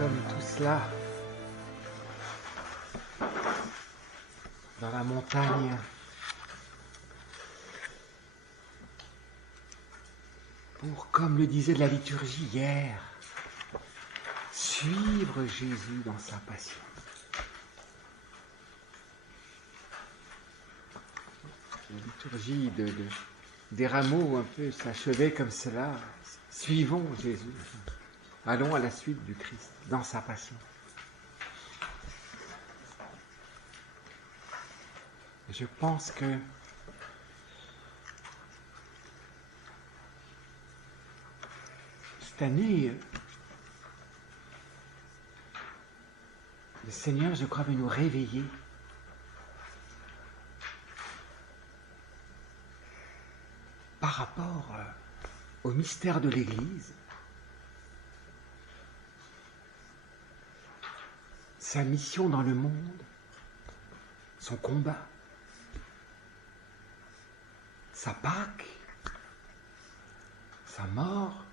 sommes tous là, dans la montagne, pour, comme le disait la liturgie hier, suivre Jésus dans sa passion. La liturgie des rameaux un peu s'achevait comme cela. Suivons Jésus. Allons à la suite du Christ dans sa passion. Je pense que cette année, le Seigneur, je crois, veut nous réveiller par rapport au mystère de l'Église, sa mission dans le monde, son combat, sa Pâque, sa mort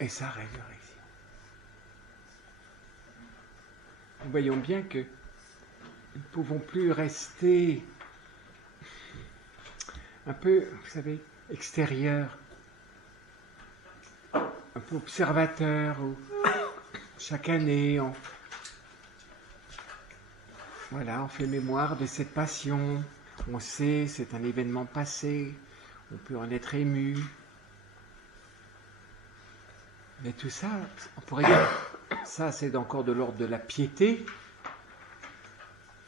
et sa résurrection. Nous voyons bien que nous ne pouvons plus rester un peu, vous savez, extérieurs, un peu observateurs, où chaque année on fait mémoire de cette passion, on sait c'est un événement passé, on peut en être ému. Mais tout ça, on pourrait dire, ça c'est encore de l'ordre de la piété,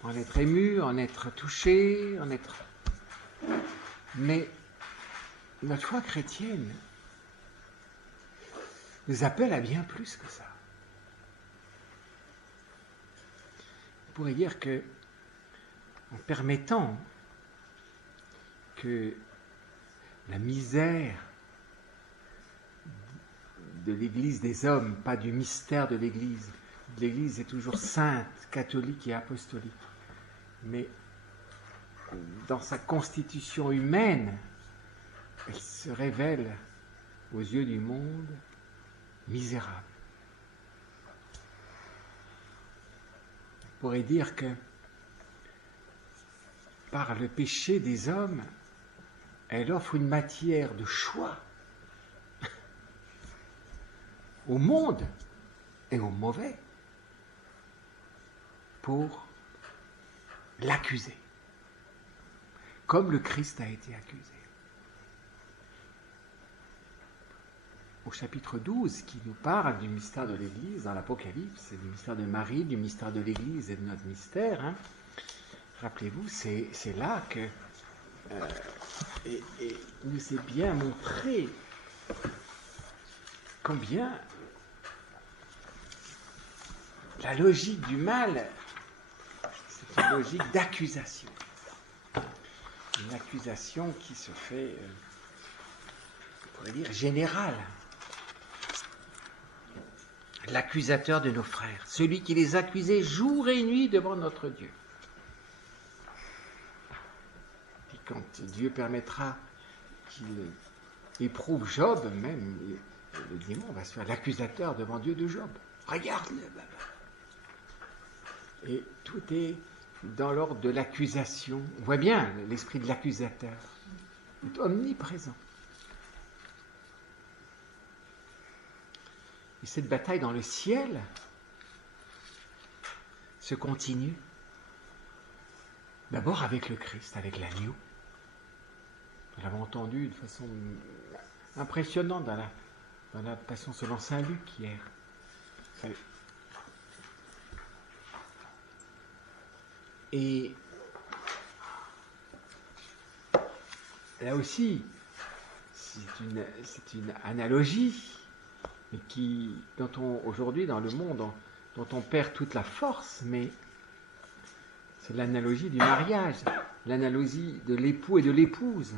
en être ému, en être touché, en être... Mais notre foi chrétienne nous appelle à bien plus que ça. On pourrait dire que, en permettant que la misère de l'Église des hommes, pas du mystère de l'Église. L'Église est toujours sainte, catholique et apostolique. Mais dans sa constitution humaine, elle se révèle aux yeux du monde misérable. On pourrait dire que par le péché des hommes, elle offre une matière de choix au monde et au mauvais pour l'accuser, comme le Christ a été accusé. Au chapitre 12, qui nous parle du mystère de l'Église, dans l'Apocalypse, du mystère de Marie, du mystère de l'Église et de notre mystère, rappelez-vous, c'est là que et nous est bien montré combien la logique du mal, c'est une logique d'accusation. Une accusation qui se fait, on pourrait dire, générale. L'accusateur de nos frères, celui qui les accusait jour et nuit devant notre Dieu. Et quand Dieu permettra qu'il éprouve Job, même, le démon va se faire l'accusateur devant Dieu de Job. Regarde-le, et tout est dans l'ordre de l'accusation. On voit bien l'esprit de l'accusateur. Il est omniprésent. Et cette bataille dans le ciel se continue d'abord avec le Christ, avec l'agneau. Nous l'avons entendu de façon impressionnante dans la Passion selon saint Luc hier. Et là aussi, c'est une analogie, mais dont aujourd'hui dans le monde, dont on perd toute la force, mais c'est l'analogie du mariage, l'analogie de l'époux et de l'épouse.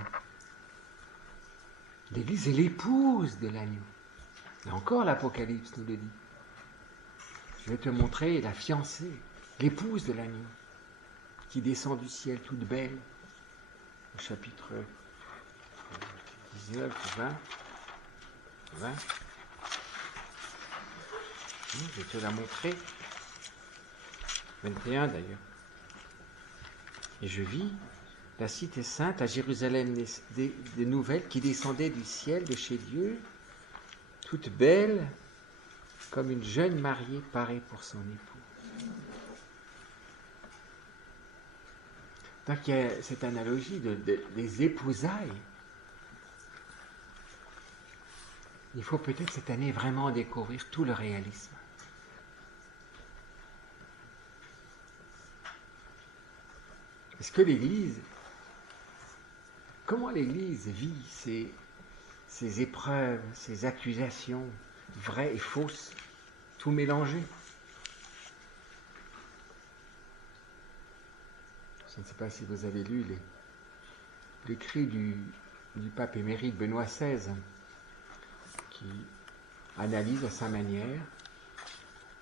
L'Église est l'épouse de l'agneau. Là encore, l'Apocalypse nous le dit. Je vais te montrer la fiancée, l'épouse de l'agneau, qui descend du ciel toute belle, au chapitre 19, 20. Je vais te la montrer. 21 d'ailleurs. Et je vis la cité sainte à Jérusalem, des nouvelles qui descendaient du ciel de chez Dieu, toute belle, comme une jeune mariée parée pour son époux. Donc il y a cette analogie des épousailles. Il faut peut-être cette année vraiment découvrir tout le réalisme. Est-ce que l'Église, comment l'Église vit ces épreuves, ces accusations vraies et fausses, tout mélangé? Je ne sais pas si vous avez lu l'écrit du pape émérite Benoît XVI, qui analyse à sa manière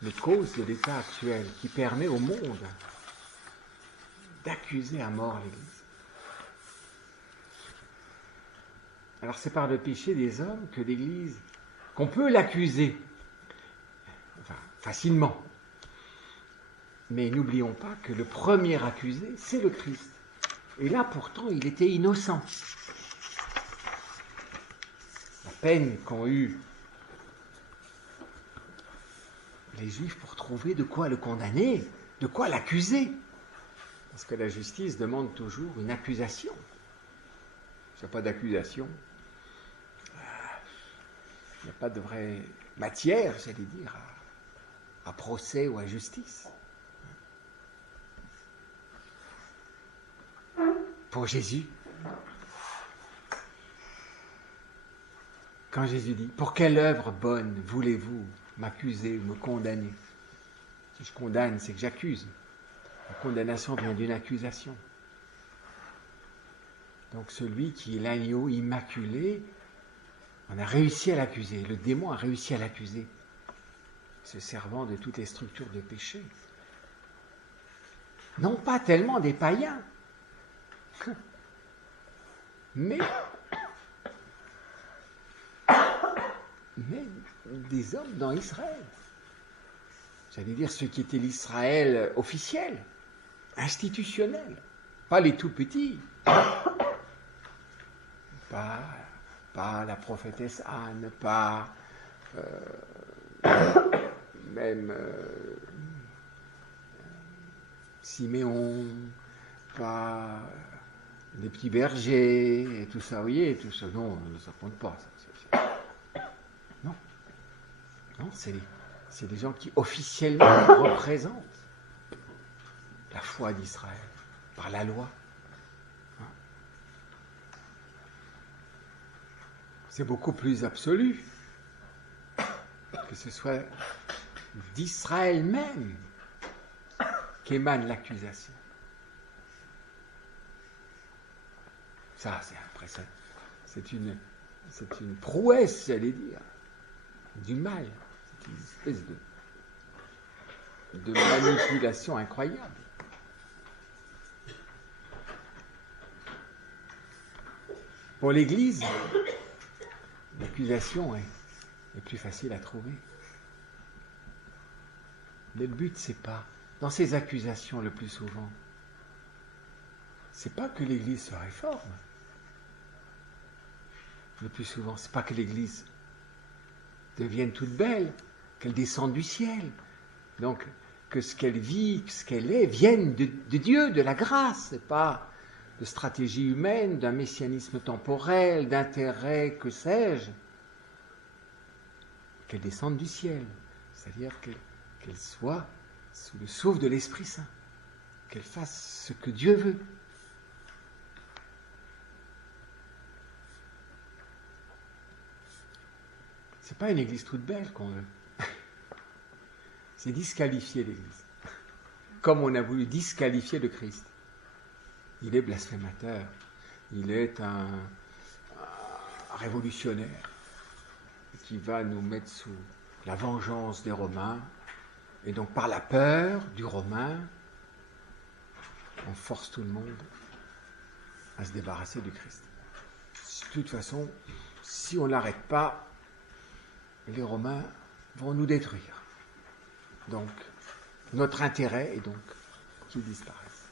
les causes de l'état actuel, qui permet au monde d'accuser à mort l'Église. Alors c'est par le péché des hommes que l'Église, qu'on peut l'accuser, enfin, facilement. Mais n'oublions pas que le premier accusé, c'est le Christ. Et là, pourtant, il était innocent. La peine qu'ont eue les Juifs pour trouver de quoi le condamner, de quoi l'accuser. Parce que la justice demande toujours une accusation. S'il n'y a pas d'accusation, il n'y a pas de vraie matière, j'allais dire, à procès ou à justice. Pour Jésus, quand Jésus dit « Pour quelle œuvre bonne voulez-vous m'accuser ou me condamner ?» Si je condamne, c'est que j'accuse. La condamnation vient d'une accusation. Donc celui qui est l'agneau immaculé, on a réussi à l'accuser. Le démon a réussi à l'accuser, se servant de toutes les structures de péché. Non pas tellement des païens, mais des hommes dans Israël. J'allais dire ceux qui étaient l'Israël officiel, institutionnel, pas les tout petits, pas la prophétesse Anne, pas même Siméon, pas les petits bergers, et tout ça, vous voyez, tout ça, non, ça compte pas. Non, c'est des gens qui officiellement représentent la foi d'Israël par la loi. C'est beaucoup plus absolu que ce soit d'Israël même qu'émane l'accusation. Ça, c'est impressionnant. C'est une prouesse, j'allais dire, du mal. C'est une espèce de manipulation incroyable. Pour l'Église, l'accusation est plus facile à trouver. Mais le but, c'est pas, dans ces accusations le plus souvent, c'est pas que l'Église se réforme. Le plus souvent, c'est pas que l'Église devienne toute belle, qu'elle descende du ciel. Donc, que ce qu'elle vit, que ce qu'elle est, vienne de Dieu, de la grâce. C'est pas de stratégie humaine, d'un messianisme temporel, d'intérêt, que sais-je. Qu'elle descende du ciel. C'est-à-dire qu'elle soit sous le souffle de l'Esprit Saint. Qu'elle fasse ce que Dieu veut. C'est pas une église toute belle qu'on veut. C'est disqualifier l'église. Comme on a voulu disqualifier le Christ. Il est blasphémateur. Il est un révolutionnaire qui va nous mettre sous la vengeance des Romains. Et donc par la peur du Romain, on force tout le monde à se débarrasser du Christ. De toute façon, si on ne l'arrête pas, les Romains vont nous détruire. donc notre intérêt et donc qu'ils disparaissent.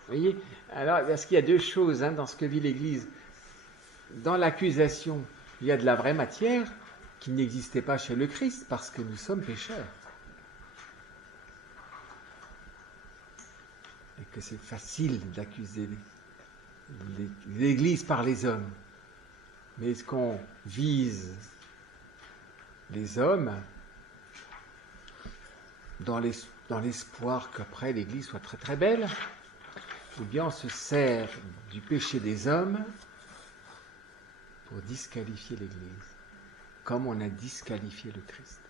Vous voyez? Alors, parce qu'il y a deux choses dans ce que vit l'Église. Dans l'accusation, il y a de la vraie matière qui n'existait pas chez le Christ parce que nous sommes pécheurs. Et que c'est facile d'accuser l'Église par les hommes. Mais est-ce qu'on vise les hommes dans l'espoir qu'après l'Église soit très très belle, ou bien on se sert du péché des hommes pour disqualifier l'Église, comme on a disqualifié le Christ.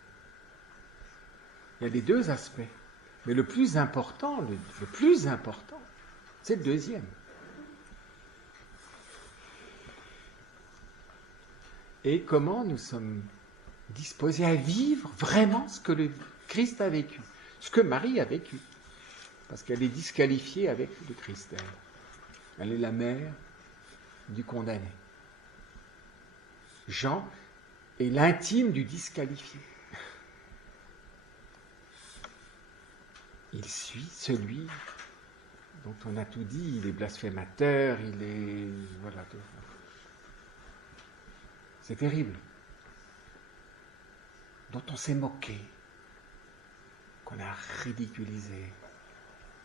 Il y a les deux aspects, mais le plus important, c'est le deuxième. Et comment nous sommes disposés à vivre vraiment ce que le Christ a vécu, ce que Marie a vécu, parce qu'elle est disqualifiée avec le Christ. Elle est la mère du condamné. Jean est l'intime du disqualifié. Il suit celui dont on a tout dit, il est blasphémateur, il est... Voilà. C'est terrible. Dont on s'est moqué, qu'on a ridiculisé,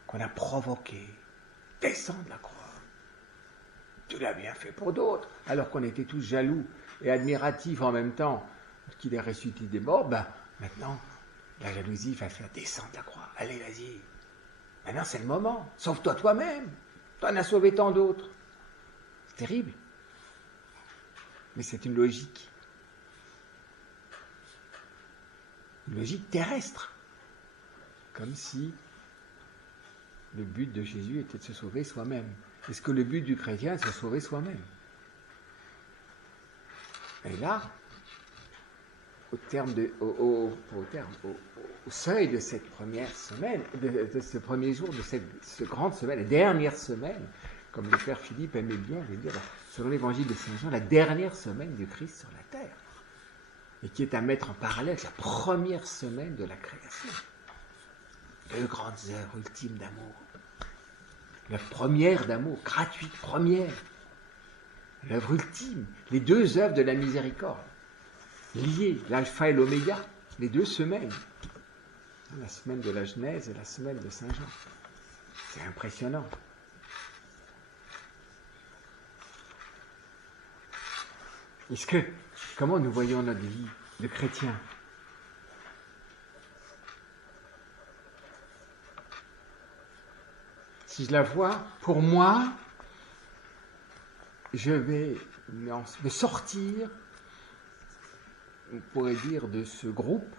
qu'on a provoqué. Descends de la croix. Tu l'as bien fait pour d'autres. Alors qu'on était tous jaloux et admiratifs en même temps qu'il est ressuscité des morts, maintenant, la jalousie va faire descendre la croix. Allez, vas-y. Maintenant, c'est le moment. Sauve-toi toi-même. Tu en as sauvé tant d'autres. C'est terrible. Mais c'est une logique. Une logique terrestre. Comme si le but de Jésus était de se sauver soi-même. Est-ce que le but du chrétien est de se sauver soi-même? Et là, au seuil de cette première semaine, de ce premier jour, de cette grande semaine, la dernière semaine, comme le Père Philippe aimait bien le dire, selon l'évangile de Saint Jean, la dernière semaine du Christ sur la terre, et qui est à mettre en parallèle avec la première semaine de la création. Deux grandes œuvres ultimes d'amour. L'œuvre première d'amour, gratuite, première. L'œuvre ultime, les deux œuvres de la miséricorde, liées, l'alpha et l'oméga, les deux semaines. La semaine de la Genèse et la semaine de Saint Jean. C'est impressionnant. Comment nous voyons notre vie de chrétien? Si je la vois, pour moi, je vais me sortir, on pourrait dire, de ce groupe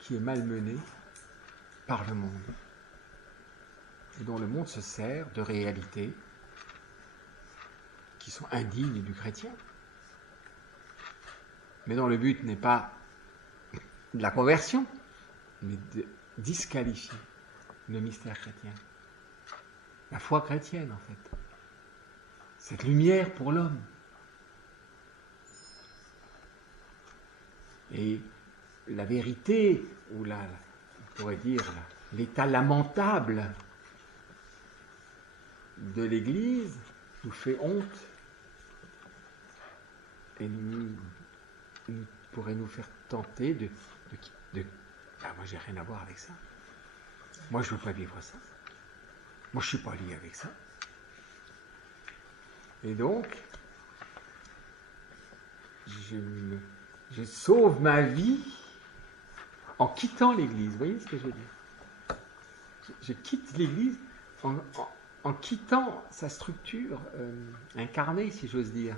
qui est malmené par le monde et dont le monde se sert de réalités qui sont indignes du chrétien, mais dont le but n'est pas de la conversion, mais de disqualifier le mystère chrétien, la foi chrétienne en fait, cette lumière pour l'homme. Et la vérité, ou on pourrait dire l'état lamentable de l'Église nous fait honte et pourrait nous faire tenter de moi j'ai rien à voir avec ça. Moi je veux pas vivre ça. Moi je suis pas lié avec ça. Et donc je sauve ma vie en quittant l'Église. Vous voyez ce que je veux dire? Je quitte l'Église en quittant sa structure incarnée, si j'ose dire,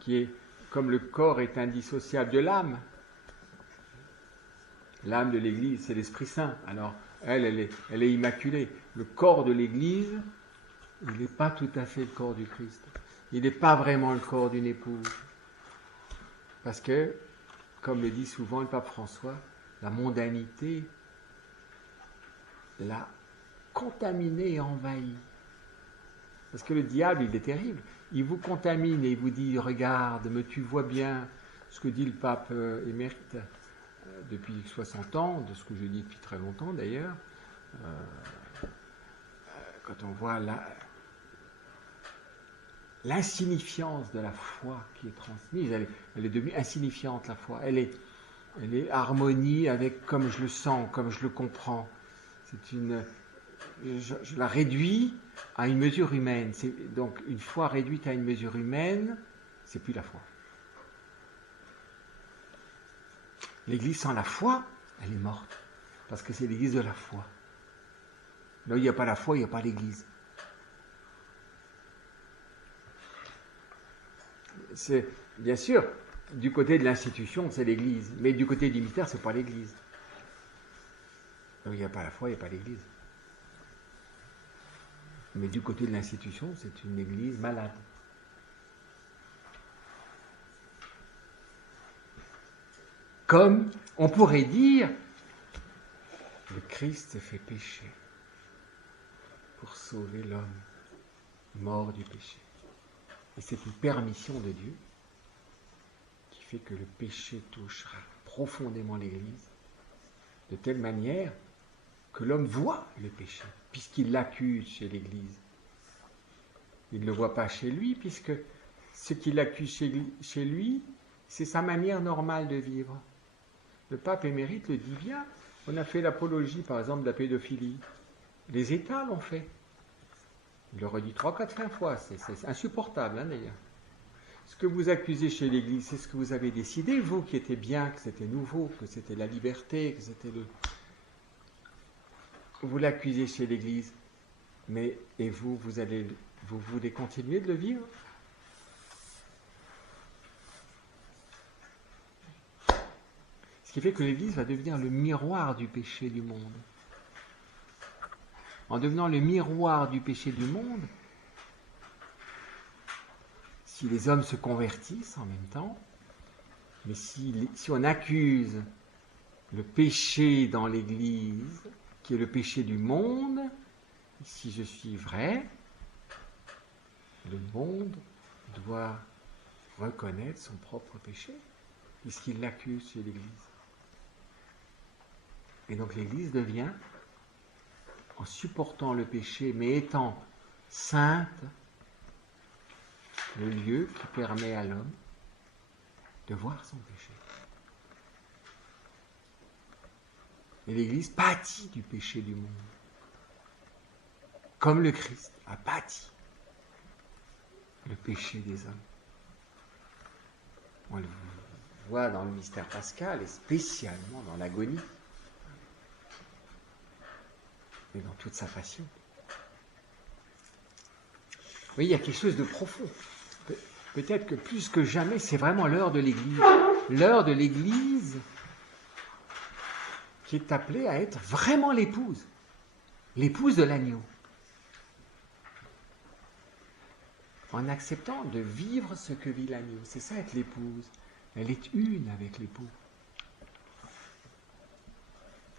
qui est, comme le corps est indissociable de l'âme. L'âme de l'Église, c'est l'Esprit Saint. Alors, elle est immaculée. Le corps de l'Église, il n'est pas tout à fait le corps du Christ. Il n'est pas vraiment le corps d'une épouse. Parce que, comme le dit souvent le pape François, la mondanité l'a contaminé et envahi. Parce que le diable, il est terrible. Il vous contamine et il vous dit, regarde, mais tu vois bien, ce que dit le pape émérite depuis 60 ans, de ce que je dis depuis très longtemps d'ailleurs, quand on voit l'insignifiance de la foi qui est transmise, elle est devenue insignifiante la foi, elle est harmonie avec comme je le sens, comme je le comprends. Je la réduis à une mesure humaine. Donc une foi réduite à une mesure humaine, c'est plus la foi. L'Église sans la foi, elle est morte. Parce que c'est l'Église de la foi. Là où il n'y a pas la foi, il n'y a pas l'Église. C'est, bien sûr, du côté de l'institution, c'est l'Église. Mais du côté du mystère, c'est pas l'Église. Là où il n'y a pas la foi, il n'y a pas l'Église. Mais du côté de l'institution, c'est une Église malade. Comme on pourrait dire, le Christ s'est fait pécher pour sauver l'homme mort du péché. Et c'est une permission de Dieu qui fait que le péché touchera profondément l'Église, de telle manière que l'homme voit le péché, puisqu'il l'accuse chez l'Église. Il ne le voit pas chez lui, puisque ce qu'il accuse chez lui, c'est sa manière normale de vivre. Le pape émérite le dit bien. On a fait l'apologie, par exemple, de la pédophilie. Les États l'ont fait. Il le redit 3-4 fois. C'est insupportable, hein, d'ailleurs. Ce que vous accusez chez l'Église, c'est ce que vous avez décidé, vous, qui étiez bien, que c'était nouveau, que c'était la liberté, que c'était le... Vous l'accusez chez l'Église, mais et vous voulez continuer de le vivre? Ce qui fait que l'Église va devenir le miroir du péché du monde. En devenant le miroir du péché du monde, si les hommes se convertissent en même temps, mais si on accuse le péché dans l'Église, qui est le péché du monde, si je suis vrai, le monde doit reconnaître son propre péché, puisqu'il l'accuse chez l'Église. Et donc l'Église devient, en supportant le péché, mais étant sainte, le lieu qui permet à l'homme de voir son péché. Et l'Église pâtit du péché du monde, comme le Christ a pâti le péché des hommes. On le voit dans le mystère pascal et spécialement dans l'agonie et dans toute sa passion. Oui, il y a quelque chose de profond. Peut-être que plus que jamais, c'est vraiment l'heure de l'Église. L'heure de l'Église qui est appelée à être vraiment l'épouse de l'agneau. En acceptant de vivre ce que vit l'agneau. C'est ça être l'épouse. Elle est une avec l'époux.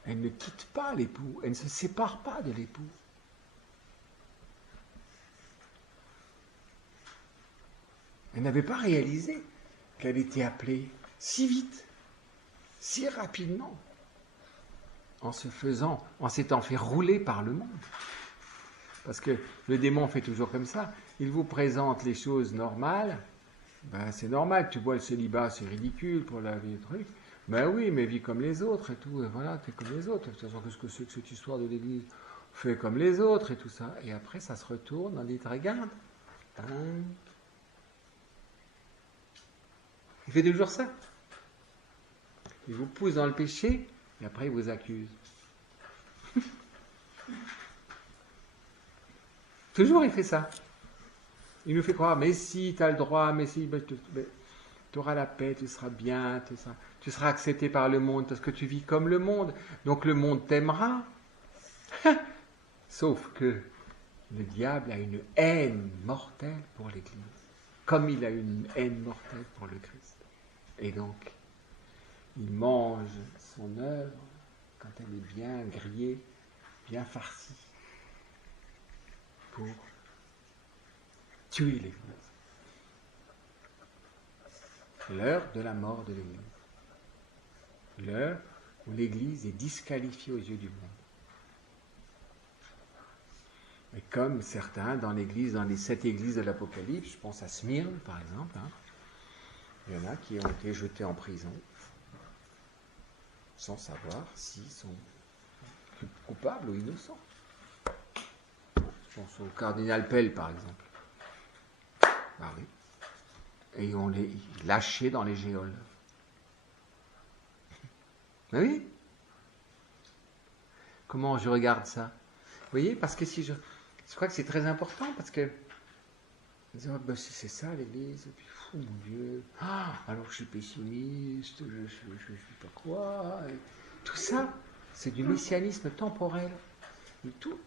Elle ne quitte pas l'époux, elle ne se sépare pas de l'époux. Elle n'avait pas réalisé qu'elle était appelée si vite, si rapidement, en s'étant fait rouler par le monde. Parce que le démon fait toujours comme ça, il vous présente les choses normales, ben c'est normal, tu vois le célibat, c'est ridicule pour la vie, truc. Ben oui, mais vis comme les autres et tout, et voilà, t'es comme les autres. De toute façon, qu'est-ce que c'est que cette histoire de l'Église? Fais comme les autres et tout ça. Et après, ça se retourne, on dit, regarde. Il fait toujours ça. Il vous pousse dans le péché, et après, il vous accuse. Toujours, il fait ça. Il nous fait croire, mais si, tu as le droit, mais si, tu auras la paix, tu seras bien, tout ça. Tu seras accepté par le monde parce que tu vis comme le monde. Donc le monde t'aimera. Sauf que le diable a une haine mortelle pour l'Église, comme il a une haine mortelle pour le Christ. Et donc, il mange son œuvre quand elle est bien grillée, bien farcie, pour tuer l'Église. l'heure de la mort de l'Église. L'heure où l'Église est disqualifiée aux yeux du monde. Et comme certains dans l'Église, dans les 7 églises de l'Apocalypse, je pense à Smyrne par exemple, il y en a qui ont été jetés en prison sans savoir s'ils sont coupables ou innocents. Je pense au cardinal Pell par exemple. Ah oui. Et on les lâchait dans les géoles. Oui. Comment je regarde ça? Vous voyez, parce que si je crois que c'est très important, parce que c'est ça l'Église, et puis mon Dieu, alors je suis pessimiste, je sais pas quoi. Et tout ça, c'est du messianisme temporel. Tout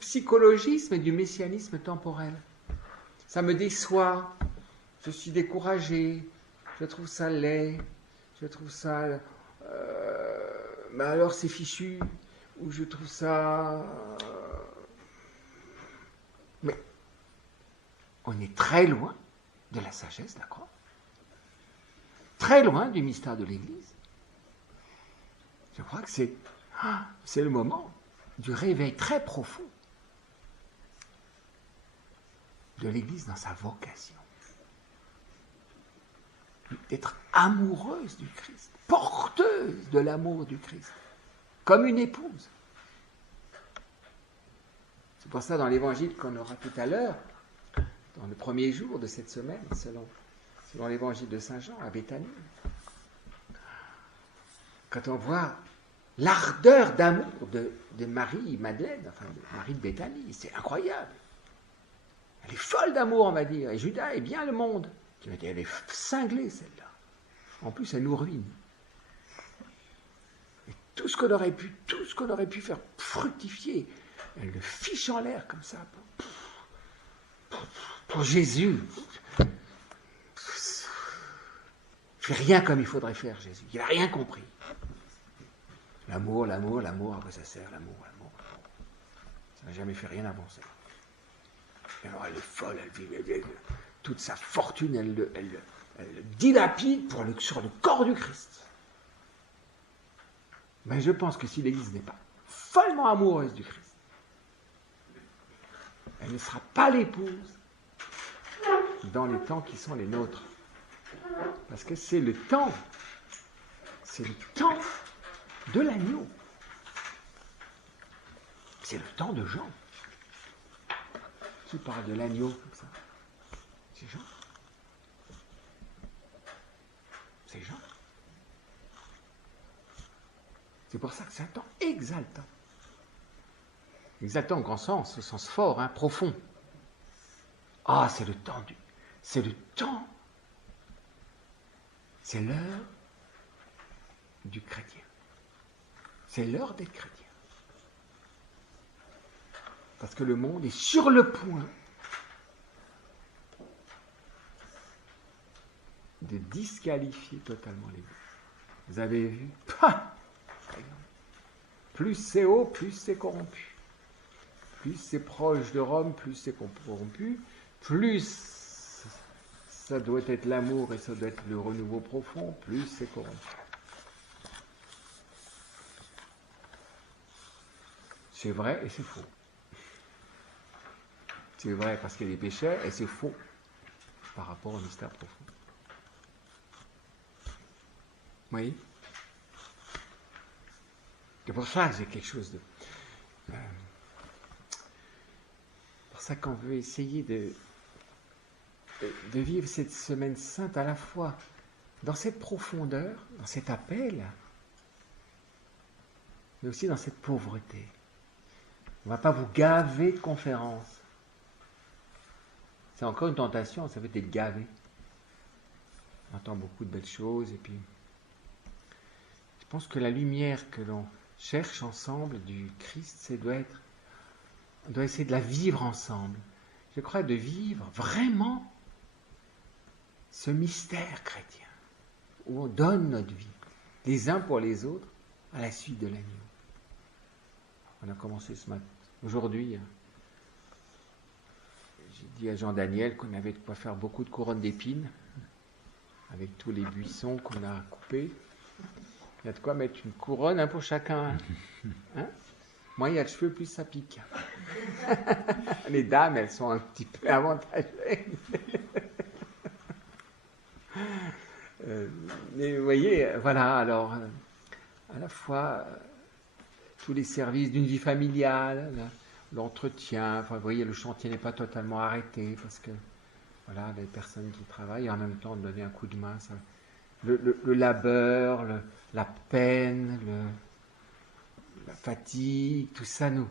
psychologisme est du messianisme temporel. Ça me déçoit, je suis découragé, je trouve ça laid, je trouve ça... mais alors c'est fichu, ou je trouve ça... Mais on est très loin de la sagesse de la croix. Très loin du mystère de l'Église. Je crois que c'est le moment du réveil très profond de l'Église dans sa vocation. D'être amoureuse du Christ, porteuse de l'amour du Christ, comme une épouse. C'est pour ça, dans l'évangile qu'on aura tout à l'heure, dans le premier jour de cette semaine, selon l'évangile de Saint Jean, à Béthanie, quand on voit l'ardeur d'amour de Marie-Madeleine, enfin de Marie de Béthanie, c'est incroyable. Elle est folle d'amour, on va dire, et Judas est bien le monde. Elle est cinglée, celle-là. En plus, elle nous ruine. Et tout ce qu'on aurait pu faire fructifier, elle le fiche en l'air comme ça. Pour Jésus. Il fait rien comme il faudrait faire, Jésus. Il n'a rien compris. L'amour, à quoi ça sert, l'amour. Ça n'a jamais fait rien avant ça. Et alors elle est folle, elle toute sa fortune, elle le dilapide sur le corps du Christ. Mais je pense que si l'Église n'est pas follement amoureuse du Christ, elle ne sera pas l'épouse dans les temps qui sont les nôtres. Parce que c'est le temps de l'agneau. C'est le temps de Jean. Qui parle de l'agneau comme ça? C'est Jean. C'est Jean. C'est pour ça que c'est un temps exaltant. Exaltant au grand sens, au sens fort, profond. C'est le temps c'est l'heure du chrétien. C'est l'heure d'être chrétien. Parce que le monde est sur le point de disqualifier totalement l'Église. Vous avez vu? Plus c'est haut, plus c'est corrompu. Plus c'est proche de Rome, plus c'est corrompu. Plus ça doit être l'amour et ça doit être le renouveau profond, plus c'est corrompu. C'est vrai et c'est faux. C'est vrai parce qu'il y a des pécheurs et c'est faux par rapport au mystère profond. Oui. C'est pour ça que j'ai quelque chose de... pour ça qu'on veut essayer de vivre cette semaine sainte à la fois dans cette profondeur, dans cet appel, mais aussi dans cette pauvreté. On ne va pas vous gaver de conférences. C'est encore une tentation, ça veut être gavé. On entend beaucoup de belles choses et puis je pense que la lumière que l'on cherche ensemble du Christ, on doit essayer de la vivre ensemble. Je crois de vivre vraiment ce mystère chrétien où on donne notre vie les uns pour les autres à la suite de l'agneau. On a commencé ce matin, aujourd'hui. J'ai dit à Jean-Daniel qu'on avait de quoi faire beaucoup de couronnes d'épines. avec tous les buissons qu'on a coupés. Il y a de quoi mettre une couronne pour chacun. Hein? Moins il y a de cheveux, plus ça pique. Les dames, elles sont un petit peu avantagées. Mais vous voyez, voilà, alors, à la fois, tous les services d'une vie familiale, l'entretien, enfin, vous voyez, le chantier n'est pas totalement arrêté, parce que, voilà, les personnes qui travaillent, et en même temps, donner un coup de main, ça, le labeur, la peine, la fatigue, tout ça nous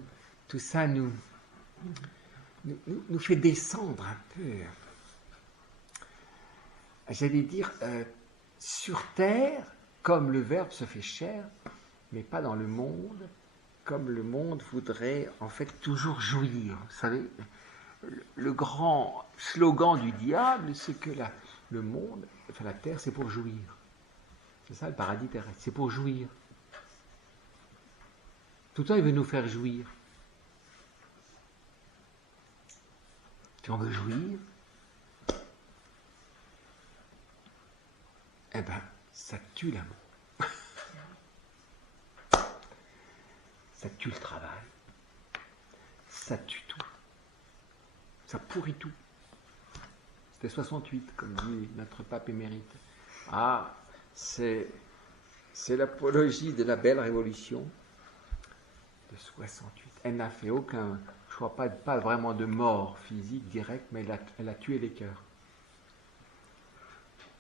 fait descendre un peu, j'allais dire, sur terre, comme le Verbe se fait chair, mais pas dans le monde, comme le monde voudrait en fait toujours jouir. Vous savez, le grand slogan du diable, c'est que le monde, enfin la terre, c'est pour jouir. C'est ça le paradis terrestre, c'est pour jouir. Tout le temps, il veut nous faire jouir. Si on veut jouir, eh ben, ça tue l'amour. Ça tue le travail. Ça tue tout. Ça pourrit tout. C'était 68, comme dit notre pape émérite. Ah, c'est l'apologie de la belle révolution de 68. Elle n'a fait aucun, je crois pas vraiment de mort physique directe, mais elle a tué les cœurs.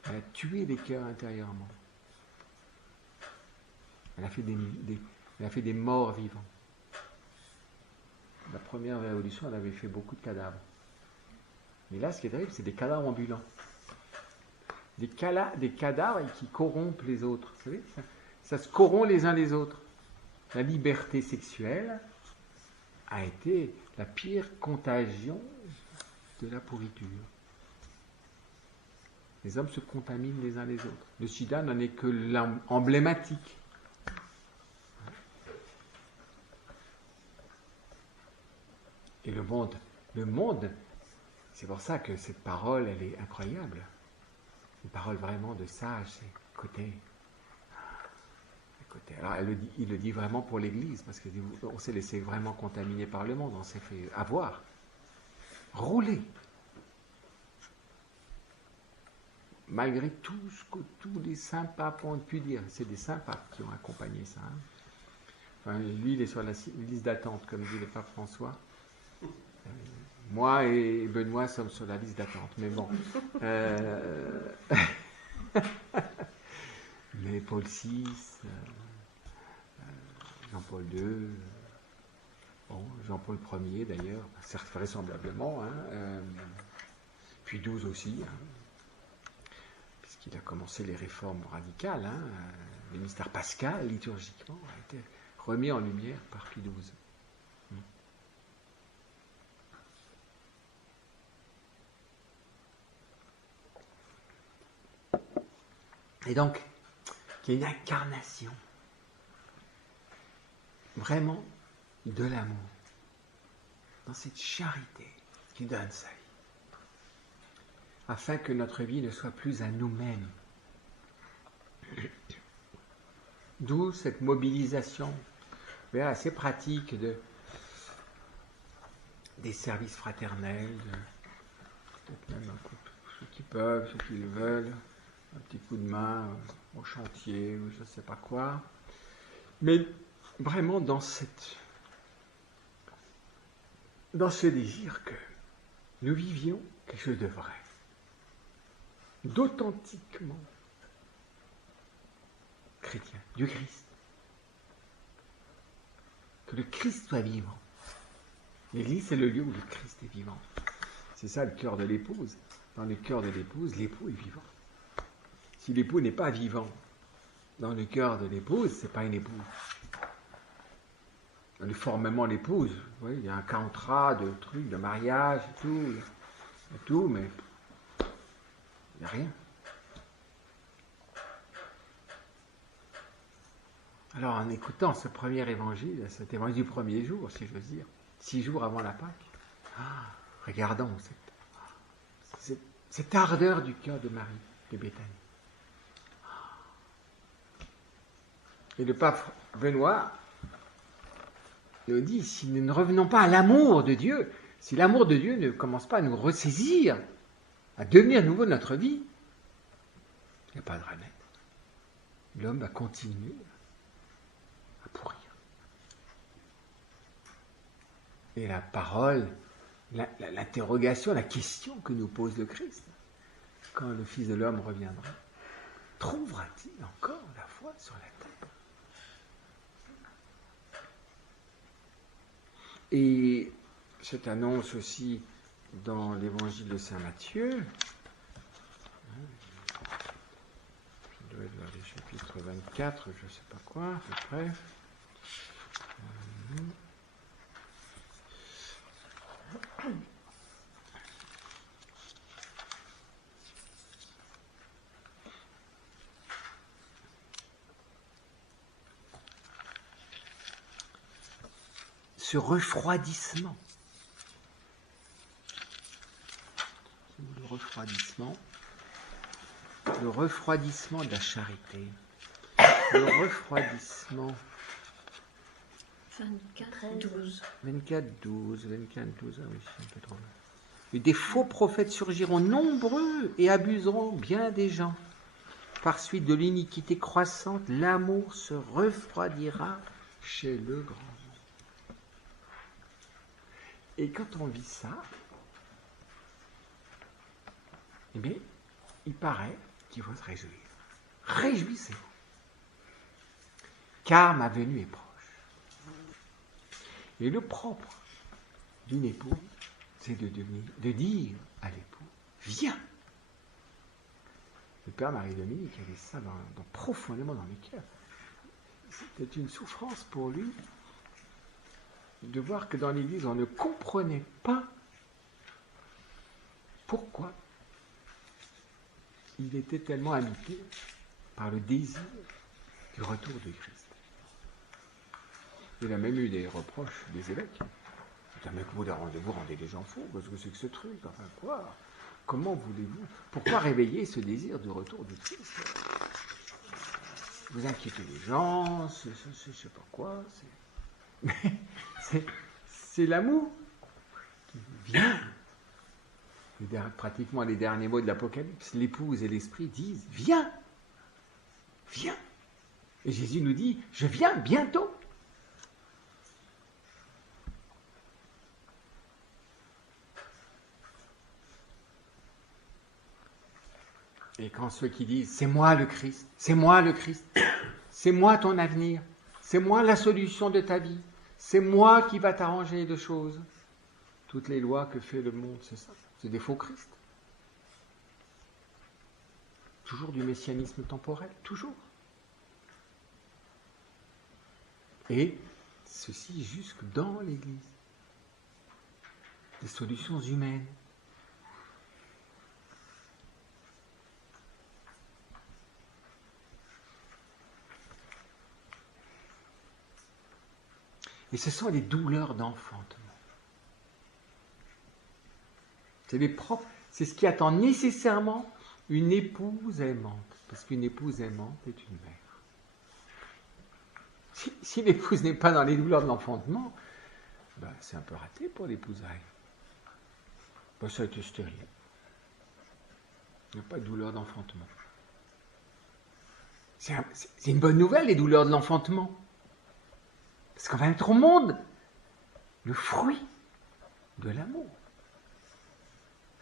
Elle a tué les cœurs intérieurement. Elle a fait des morts vivants. La première révolution, elle avait fait beaucoup de cadavres. Mais là, ce qui est terrible, c'est des cadavres ambulants. Des cadavres qui corrompent les autres. Vous savez, ça se corrompt les uns les autres. La liberté sexuelle a été la pire contagion de la pourriture. Les hommes se contaminent les uns les autres. Le sida n'en est que l'emblématique. Et le monde, c'est pour ça que cette parole, elle est incroyable. Une parole vraiment de sage, c'est écoutez. Alors il le dit vraiment pour l'Église, parce qu'on s'est laissé vraiment contaminer par le monde, on s'est fait avoir, rouler. Malgré tout ce que tous les saints papes ont pu dire, c'est des saints papes qui ont accompagné ça. Hein. Enfin, lui, il est sur la liste d'attente, comme dit le pape François. Moi et Benoît sommes sur la liste d'attente, mais bon. Mais Paul VI, Jean-Paul II, bon, Jean-Paul Ier d'ailleurs, certes vraisemblablement, hein, puis XII aussi, hein, puisqu'il a commencé les réformes radicales, hein, le mystère pascal, liturgiquement, a été remis en lumière par Pie XII. Et donc, qu'il y ait une incarnation vraiment de l'amour dans cette charité qui donne sa vie, afin que notre vie ne soit plus à nous-mêmes. D'où cette mobilisation assez pratique des services fraternels, peut-être même ceux qui peuvent, ceux qui le veulent, un petit coup de main au chantier ou je ne sais pas quoi, mais vraiment dans ce désir que nous vivions quelque chose de vrai, d'authentiquement chrétien, du Christ, que le Christ soit vivant. L'Église, c'est le lieu où le Christ est vivant. C'est ça le cœur de l'épouse. Dans le cœur de l'épouse, l'époux est vivant. Si l'époux n'est pas vivant dans le cœur de l'épouse, c'est pas une épouse. Dans le formellement l'épouse, oui, il y a un contrat de trucs, de mariage et tout, il y a tout, mais il n'y a rien. Alors en écoutant ce premier évangile, cet évangile du premier jour, si je veux dire, 6 jours avant la Pâque, regardons cette ardeur du cœur de Marie de Béthanie. Et le pape Benoît nous dit, si nous ne revenons pas à l'amour de Dieu, si l'amour de Dieu ne commence pas à nous ressaisir, à devenir nouveau notre vie, il n'y a pas de remède. L'homme va continuer à pourrir. Et la parole, l'interrogation, la question que nous pose le Christ, quand le Fils de l'homme reviendra, trouvera-t-il encore la foi sur la terre? Et cette annonce aussi dans l'évangile de saint Matthieu, je dois être vers le chapitre 24, je ne sais pas quoi, à peu près. Ce refroidissement, le refroidissement de la charité, le refroidissement 24-12. 24-12, ah oui, c'est un peu trop. Et des faux prophètes surgiront nombreux et abuseront bien des gens. Par suite de l'iniquité croissante, l'amour se refroidira chez le grand nombre. Et quand on vit ça, eh bien, il paraît qu'il faut se réjouir. Réjouissez-vous, car ma venue est proche. Et le propre d'une épouse, c'est de dire à l'époux, viens. Le père Marie-Dominique avait ça profondément dans le cœur. C'était une souffrance pour lui de voir que dans l'Église, on ne comprenait pas pourquoi il était tellement habité par le désir du retour de Christ. Il a même eu des reproches des évêques. Mais vous rendez les gens fous, qu'est-ce que c'est que ce truc? Enfin quoi? Comment voulez-vous? Pourquoi réveiller ce désir du retour du Christ? Vous inquiétez les gens, je ne sais pas quoi. C'est l'amour qui vient. Pratiquement les derniers mots de l'Apocalypse, l'épouse et l'esprit disent « Viens, viens ». Et Jésus nous dit « Je viens bientôt ». Et quand ceux qui disent « C'est moi le Christ, c'est moi le Christ, c'est moi ton avenir, c'est moi la solution de ta vie, c'est moi qui va t'arranger de choses ». Toutes les lois que fait le monde, c'est ça. C'est des faux Christ. Toujours du messianisme temporel, toujours. Et ceci jusque dans l'Église. Des solutions humaines. Et ce sont les douleurs d'enfantement. C'est ce qui attend nécessairement une épouse aimante. Parce qu'une épouse aimante est une mère. Si l'épouse n'est pas dans les douleurs de l'enfantement, c'est un peu raté pour l'épousaille. Ça a été stérile. Il n'y a pas de douleur d'enfantement. C'est une bonne nouvelle, les douleurs de l'enfantement. Parce qu'on va mettre au monde le fruit de l'amour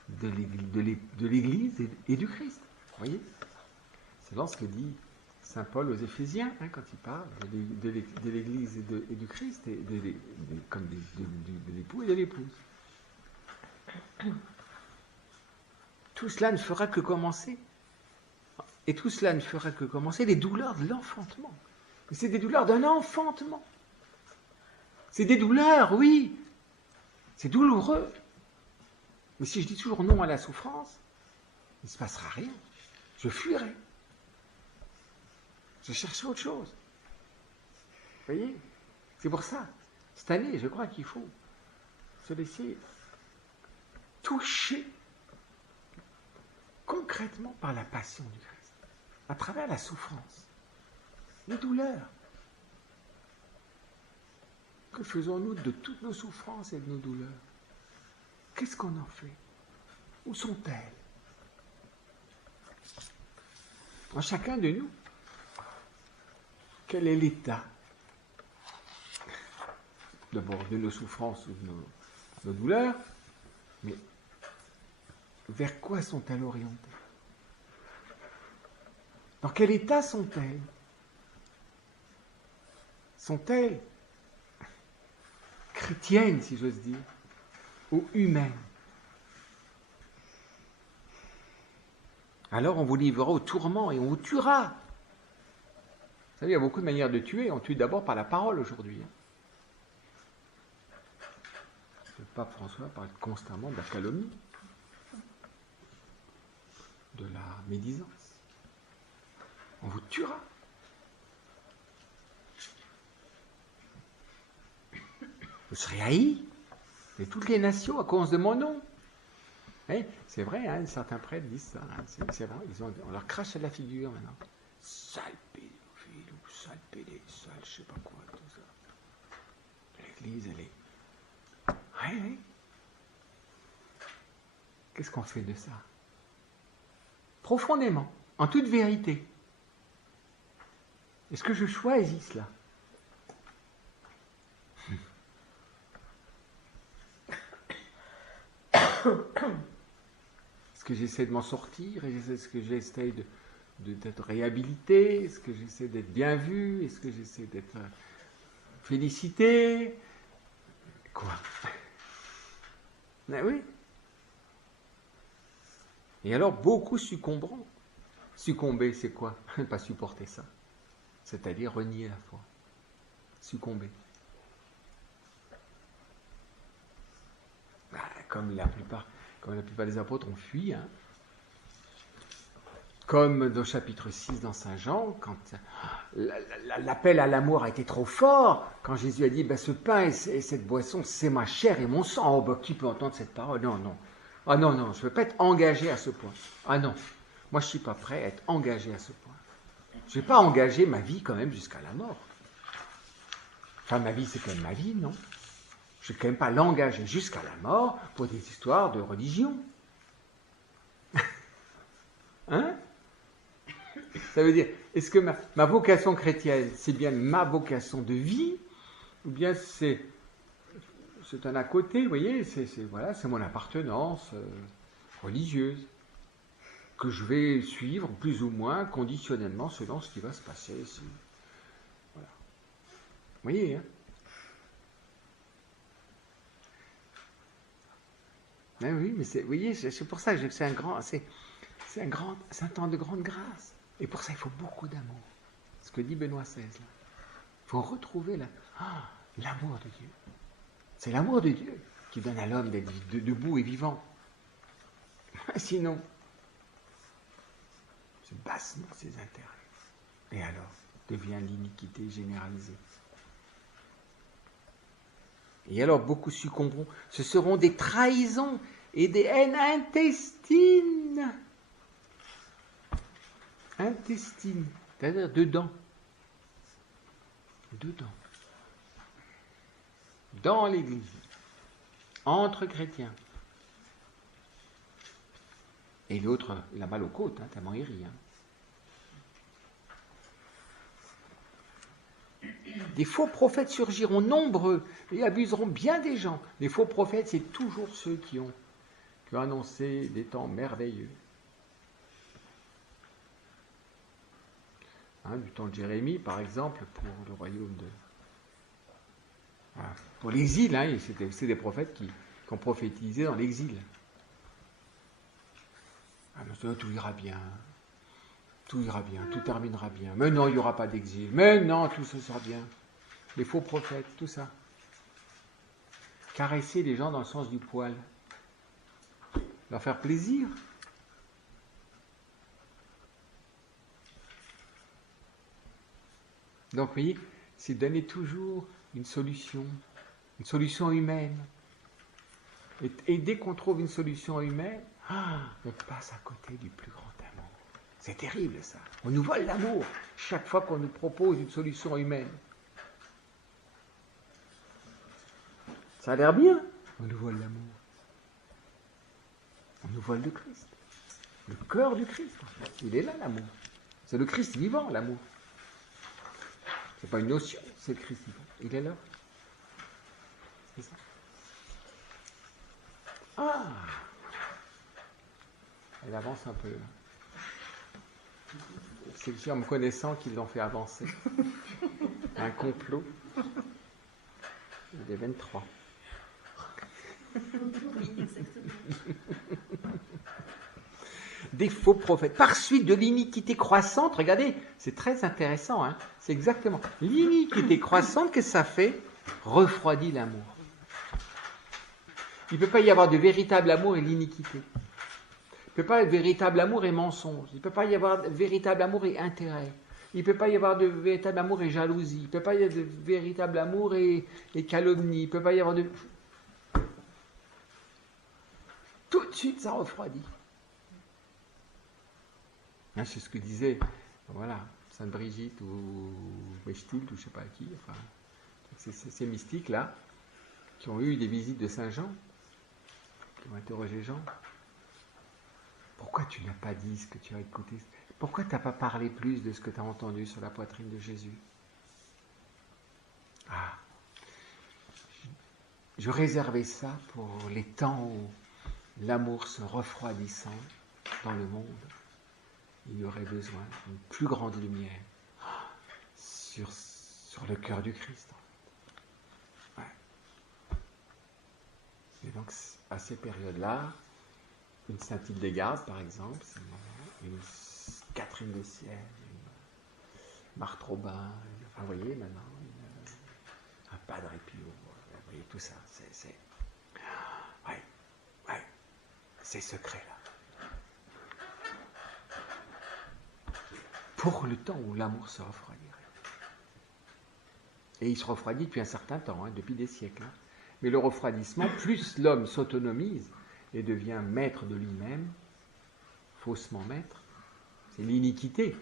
de l'Église et du Christ. Vous voyez? C'est dans ce que dit saint Paul aux Éphésiens, quand il parle de l'Église et du Christ, et comme de l'époux et de l'épouse. Tout cela ne fera que commencer. Et tout cela ne fera que commencer les douleurs de l'enfantement. Mais c'est des douleurs d'un enfantement. C'est des douleurs, oui. C'est douloureux. Mais si je dis toujours non à la souffrance, il ne se passera rien. Je fuirai. Je chercherai autre chose. Vous voyez? C'est pour ça, cette année, je crois qu'il faut se laisser toucher concrètement par la passion du Christ, à travers la souffrance, les douleurs. Que faisons-nous de toutes nos souffrances et de nos douleurs? Qu'est-ce qu'on en fait? Où sont-elles? En chacun de nous, quel est l'état d'abord de nos souffrances ou de nos douleurs, mais vers quoi sont-elles orientées? Dans quel état sont-elles? Sont-elles chrétiennes, si j'ose dire, ou humaines? Alors on vous livrera au tourment et on vous tuera. Vous savez, il y a beaucoup de manières de tuer. On tue d'abord par la parole aujourd'hui. Le pape François parle constamment de la calomnie, de la médisance. On vous tuera. Vous serez haïs de toutes les nations à cause de mon nom. C'est vrai, hein, certains prêtres disent ça. Hein, c'est vrai, on leur crache à la figure maintenant. Sale pédophile ou sale pédé, sale je sais pas quoi, tout ça. L'Église, elle est... Oui. Qu'est-ce qu'on fait de ça? Profondément, en toute vérité. Est-ce que je choisis cela? Est-ce que j'essaie de m'en sortir? Est-ce que j'essaie d'être réhabilité? Est-ce que j'essaie d'être bien vu? Est-ce que j'essaie d'être félicité? Quoi? Ben oui. Et alors, beaucoup succomberont. Succomber, c'est quoi? Pas supporter ça. C'est-à-dire renier la foi. Succomber. Ben, comme la plupart des apôtres ont fui, hein. Comme dans le chapitre 6 dans Saint Jean, quand l'appel à l'amour a été trop fort, quand Jésus a dit ben, ce pain et cette boisson, c'est ma chair et mon sang. Oh, ben, qui peut entendre cette parole? Non, non. Ah non, non, je ne veux pas être engagé à ce point. Ah non, moi je ne suis pas prêt à être engagé à ce point. Je ne vais pas engager ma vie quand même jusqu'à la mort. Enfin, ma vie, c'est quand même ma vie, non? Je ne vais quand même pas l'engager jusqu'à la mort pour des histoires de religion. Hein? Ça veut dire, est-ce que ma vocation chrétienne, c'est bien ma vocation de vie, ou bien c'est un à côté, vous voyez, voilà, c'est mon appartenance religieuse, que je vais suivre plus ou moins conditionnellement selon ce qui va se passer ici. Voilà. Vous voyez, hein? Ben oui, mais vous voyez, c'est pour ça que c'est un temps de grande grâce. Et pour ça, il faut beaucoup d'amour. Ce que dit Benoît XVI. Il faut retrouver l'amour de Dieu. C'est l'amour de Dieu qui donne à l'homme d'être debout et vivant. Sinon, c'est bassement ses intérêts. Et alors, devient l'iniquité généralisée. Et alors, beaucoup succomberont. Ce seront des trahisons et des haines intestines. Intestines, c'est-à-dire dedans. Dedans. Dans l'Église. Entre chrétiens. Et l'autre, il a mal aux côtes, hein, tellement il rit. Hein. Des faux prophètes surgiront nombreux et abuseront bien des gens. Les faux prophètes, c'est toujours ceux qui ont annoncé des temps merveilleux. Hein, du temps de Jérémie, par exemple, pour le royaume de... Voilà. Pour l'exil, hein, c'est des prophètes qui ont prophétisé dans l'exil. Ah, tout ira bien, tout terminera bien. Mais non, il n'y aura pas d'exil. Mais non, tout ce sera bien. Les faux prophètes, tout ça. Caresser les gens dans le sens du poil. Leur faire plaisir. Donc, vous voyez, c'est donner toujours une solution humaine. Et dès qu'on trouve une solution humaine, on passe à côté du plus grand amour. C'est terrible, ça. On nous vole l'amour chaque fois qu'on nous propose une solution humaine. Ça a l'air bien. On nous vole l'amour. On nous vole le Christ. Le cœur du Christ, en fait. Il est là, l'amour. C'est le Christ vivant, l'amour. C'est pas une notion, c'est le Christ vivant. Il est là. C'est ça. Ah! Elle avance un peu. C'est en me connaissant qu'ils l'ont fait avancer. Un complot. Il est 23. Des faux prophètes. Par suite de l'iniquité croissante, regardez, c'est très intéressant, hein, c'est exactement. L'iniquité croissante, qu'est-ce que ça fait? Refroidit l'amour. Il ne peut pas y avoir de véritable amour et l'iniquité. Il ne peut pas y avoir de véritable amour et mensonge. Il ne peut pas y avoir de véritable amour et intérêt. Il ne peut pas y avoir de véritable amour et jalousie. Il ne peut pas y avoir de véritable amour et calomnie. Il ne peut pas y avoir de... Tout de suite, ça refroidit. Hein, c'est ce que disait, voilà, Sainte Brigitte ou Mechtild ou je ne sais pas qui. Enfin, ces mystiques-là, qui ont eu des visites de Saint Jean, qui ont interrogé Jean. Pourquoi tu n'as pas dit ce que tu as écouté? Pourquoi tu n'as pas parlé plus de ce que tu as entendu sur la poitrine de Jésus? Ah, je réservais ça pour les temps où l'amour se refroidissant dans le monde, il y aurait besoin d'une plus grande lumière sur le cœur du Christ. Ouais. Et donc, à ces périodes-là, une Sainte Hildegarde, par exemple, une Catherine de Sienne, une Marthe Robin, enfin, vous voyez, maintenant, un Padre Pio, vous voyez, tout ça, ouais, ces secrets-là. Pour le temps où l'amour se refroidirait. Et il se refroidit depuis un certain temps, hein, depuis des siècles. Hein. Mais le refroidissement, plus l'homme s'autonomise et devient maître de lui-même, faussement maître, c'est l'iniquité.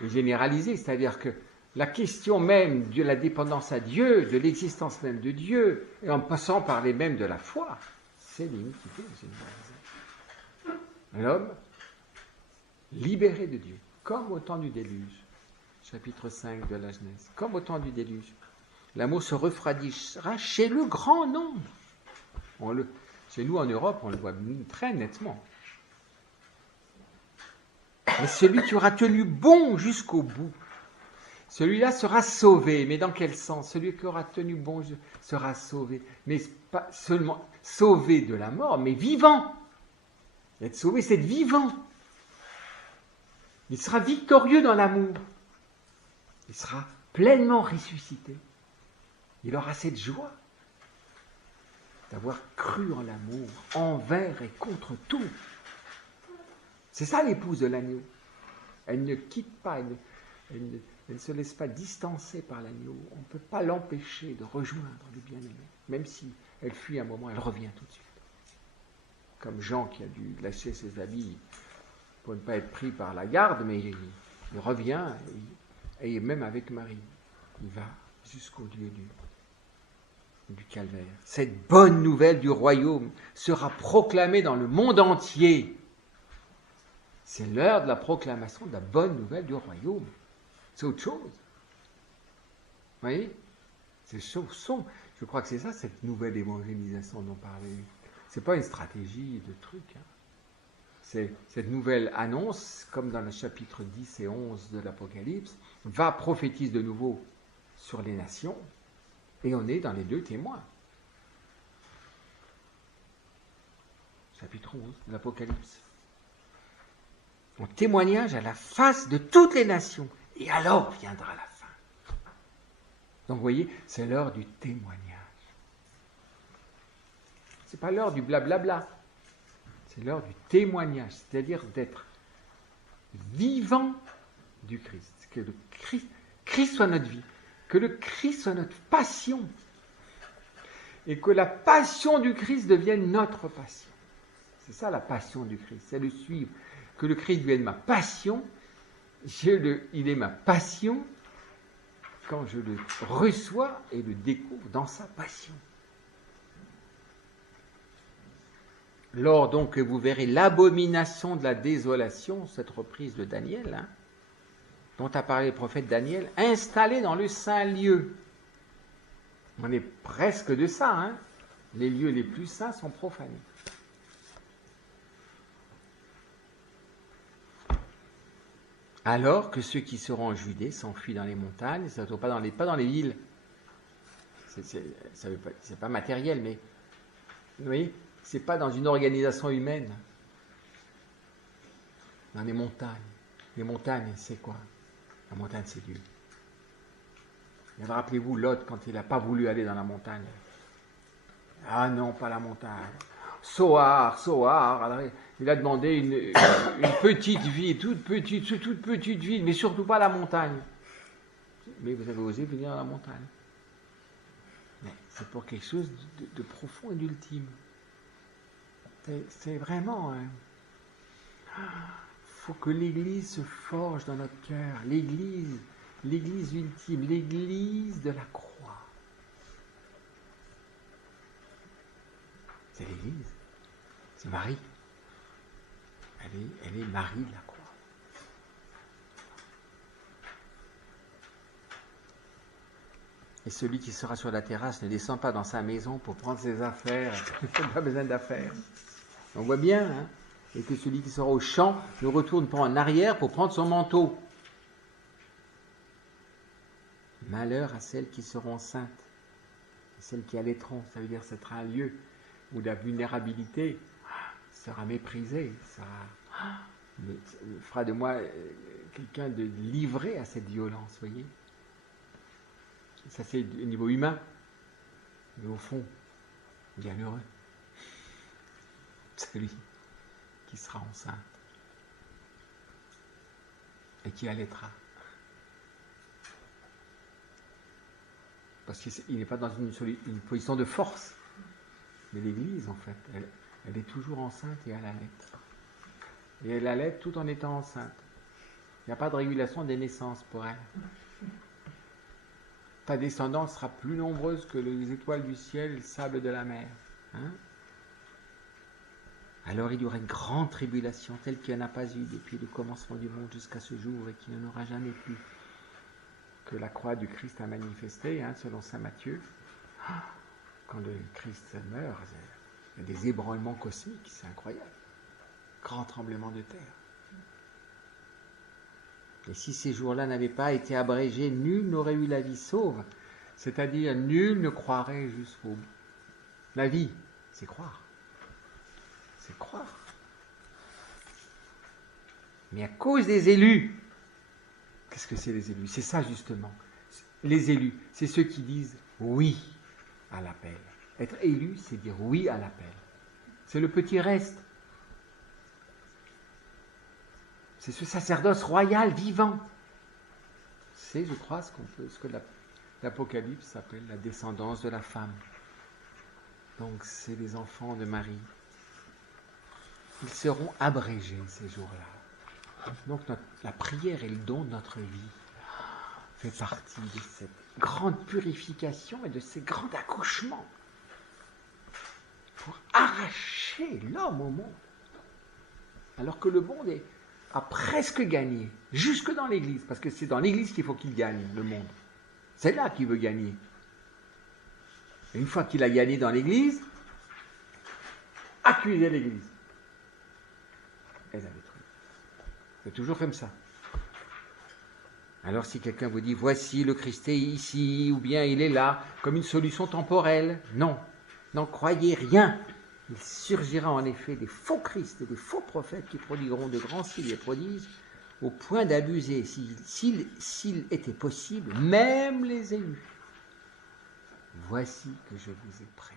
Et généralisée, c'est-à-dire que la question même de la dépendance à Dieu, de l'existence même de Dieu, et en passant par les mêmes de la foi, c'est l'iniquité généralisée. L'homme libéré de Dieu, comme au temps du déluge, chapitre 5 de la Genèse, comme au temps du déluge. L'amour se refroidira chez le grand nombre. Chez nous en Europe, on le voit très nettement. Mais celui qui aura tenu bon jusqu'au bout, celui-là sera sauvé. Mais dans quel sens? Celui qui aura tenu bon sera sauvé. Mais pas seulement sauvé de la mort, mais vivant. Être sauvé, c'est être vivant. Il sera victorieux dans l'amour. Il sera pleinement ressuscité. Il aura cette joie d'avoir cru en l'amour, envers et contre tout. C'est ça l'épouse de l'agneau. Elle ne quitte pas, elle ne se laisse pas distancer par l'agneau. On ne peut pas l'empêcher de rejoindre le bien-aimé. Même si elle fuit un moment, elle revient tout de suite. Comme Jean qui a dû lâcher ses habits pour ne pas être pris par la garde, mais il revient, et même avec Marie, il va jusqu'au lieu du calvaire. Cette bonne nouvelle du royaume sera proclamée dans le monde entier. C'est l'heure de la proclamation de la bonne nouvelle du royaume. C'est autre chose. Vous voyez? Je crois que c'est ça, cette nouvelle évangélisation dont parlait. Ce n'est pas une stratégie de truc. Hein. C'est cette nouvelle annonce, comme dans le chapitre 10 et 11 de l'Apocalypse, va prophétise de nouveau sur les nations, et on est dans les deux témoins. Chapitre 11 de l'Apocalypse. Mon témoignage à la face de toutes les nations, et alors viendra la fin. Donc vous voyez, c'est l'heure du témoignage. Ce n'est pas l'heure du blablabla. C'est l'heure du témoignage, c'est-à-dire d'être vivant du Christ. Que le Christ soit notre vie, que le Christ soit notre passion, et que la passion du Christ devienne notre passion. C'est ça la passion du Christ, c'est le suivre. Que le Christ devienne ma passion, il est ma passion, quand je le reçois et le découvre dans sa passion. Lors donc que vous verrez l'abomination de la désolation, cette reprise de Daniel, dont a parlé le prophète Daniel, installé dans le saint lieu. On est presque de ça, les lieux les plus saints sont profanés. Alors que ceux qui seront en Judée s'enfuient dans les montagnes, ça ne se trouve pas dans les villes. C'est pas matériel, mais vous voyez, c'est pas dans une organisation humaine. Dans les montagnes. Les montagnes, c'est quoi? La montagne, c'est Dieu. Et rappelez-vous Lot quand il n'a pas voulu aller dans la montagne. Ah non, pas la montagne. Soar. Alors, il a demandé une petite ville, toute petite ville, mais surtout pas la montagne. Mais vous avez osé venir à la montagne. Mais c'est pour quelque chose de profond et d'ultime. C'est vraiment... faut que l'Église se forge dans notre cœur. L'Église ultime, l'Église de la croix. C'est l'Église. C'est Marie. Elle est Marie de la croix. Et celui qui sera sur la terrasse ne descend pas dans sa maison pour prendre ses affaires. Il n'a pas besoin d'affaires. On voit bien, et que celui qui sera au champ ne retourne pas en arrière pour prendre son manteau. Malheur à celles qui seront saintes, celles qui allaiteront, ça veut dire que ce sera un lieu où la vulnérabilité sera méprisée, fera de moi quelqu'un de livré à cette violence, voyez. Ça c'est au niveau humain, mais au fond, bienheureux, celui qui sera enceinte et qui allaitera. Parce qu'il n'est pas dans une position de force. Mais l'Église, en fait, elle est toujours enceinte et elle allaite. Et elle allaite tout en étant enceinte. Il n'y a pas de régulation des naissances pour elle. Ta descendance sera plus nombreuse que les étoiles du ciel et le sable de la mer. Alors il y aura une grande tribulation, telle qu'il n'y en a pas eu depuis le commencement du monde jusqu'à ce jour, et qu'il n'y en aura jamais plus, que la croix du Christ a manifesté, selon saint Matthieu. Quand le Christ meurt, il y a des ébranlements cosmiques, c'est incroyable. Grand tremblement de terre. Et si ces jours-là n'avaient pas été abrégés, nul n'aurait eu la vie sauve. C'est-à-dire, nul ne croirait jusqu'au bout. La vie, c'est croire. C'est croire. Mais à cause des élus, qu'est-ce que c'est les élus? C'est ça justement. Les élus, c'est ceux qui disent oui à l'appel. Être élu, c'est dire oui à l'appel. C'est le petit reste. C'est ce sacerdoce royal vivant. C'est, je crois, ce que l'Apocalypse appelle la descendance de la femme. Donc, c'est les enfants de Marie. Ils seront abrégés ces jours-là. Donc, la prière et le don de notre vie fait partie de cette grande purification et de ces grands accouchements pour arracher l'homme au monde. Alors que le monde a presque gagné, jusque dans l'Église, parce que c'est dans l'Église qu'il faut qu'il gagne, le monde. C'est là qu'il veut gagner. Et une fois qu'il a gagné dans l'Église, accuser l'Église. Et la détruire. C'est toujours comme ça. Alors si quelqu'un vous dit, voici le Christ est ici, ou bien il est là, comme une solution temporelle, non, n'en croyez rien. Il surgira en effet des faux Christ et des faux prophètes qui prodigueront de grands signes et prodiges, au point d'abuser, s'il était possible, même les élus. Voici que je vous ai prêt.